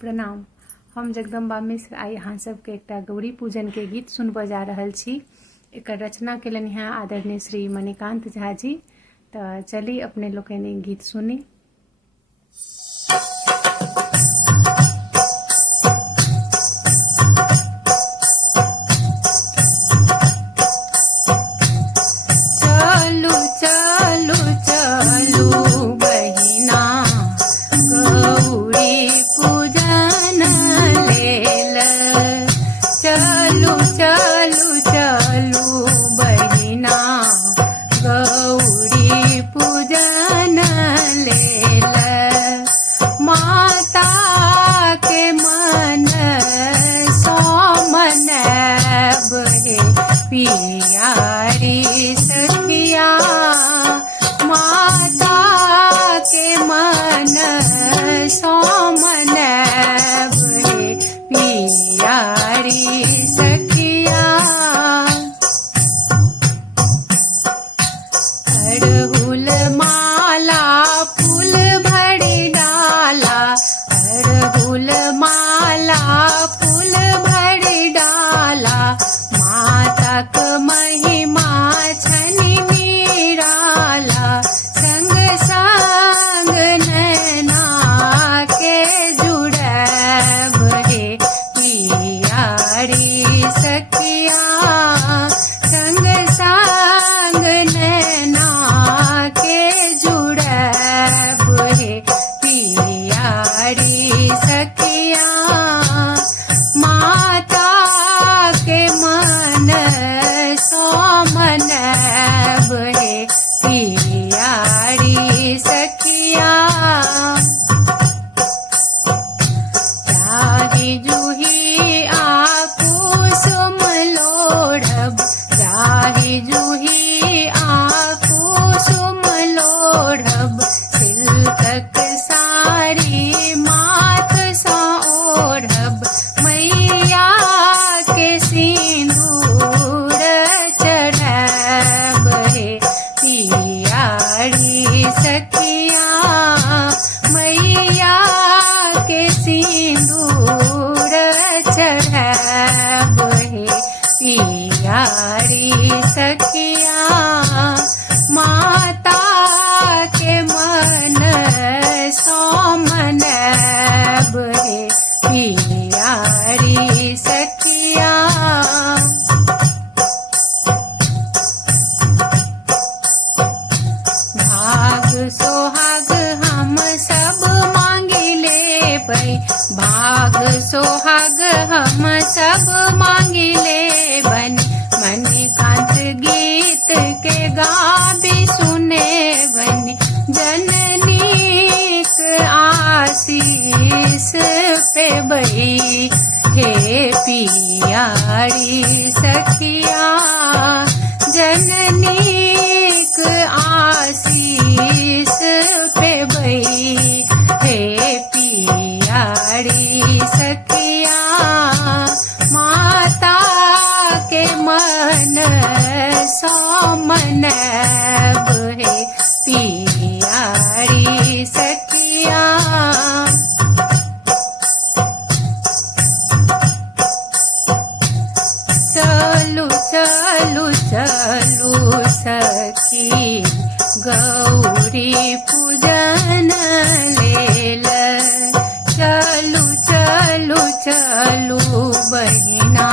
प्रणाम। हम जगदम्बा मिश्र आई अहाँ सबके एकटा गौरी पूजन के गीत सुनबऽ जा रहल छी। एकर रचना केलनि हैं आदरणीय श्री मणिकांत झा जी। तो चली अपने लोकनि गीत सुनी। पियारी सखिया माता के मन सोमन बहे पियारी सखिया। अड़हुल माला फूल भरी डाला, अड़हुल माला फूल भरी डाला, माता क महिमा छनि निराला, संग संग नैना के जुड़ब हे पियारी सखिया, संग संग नैना के जुड़ब हे पियारी सखिया। माता के मन सोमन बहे पियारी सखिया। जाहि जुही आकुसुम लोढ़ब, जाहि जुही आकुसुम लोढ़ब, सिल्कक साड़ी माथ सँ ओढ़ब, मैया के सिंदूर चढ़ब हे पियारी सखिया, मैया के सिंदूर चढ़ब हे पियारी सखिया। माता के मन सोमन बहे पियारी सखिया। भाग सोहाग हम सब मांगिले पै, भाग सोहाग हम सब मांगिले बन, मणिकांत गीत के गाबी सुने बन, जननीक आशीष पे बई हे पियारी सखिया, जननीक आशीष पे बई हे पियारी सखिया। माता के मन सोमन बहे पियारी सखिया। चलू चलू चलू सखी गौरी पूजन लेल, चलू चलू चलू बहिना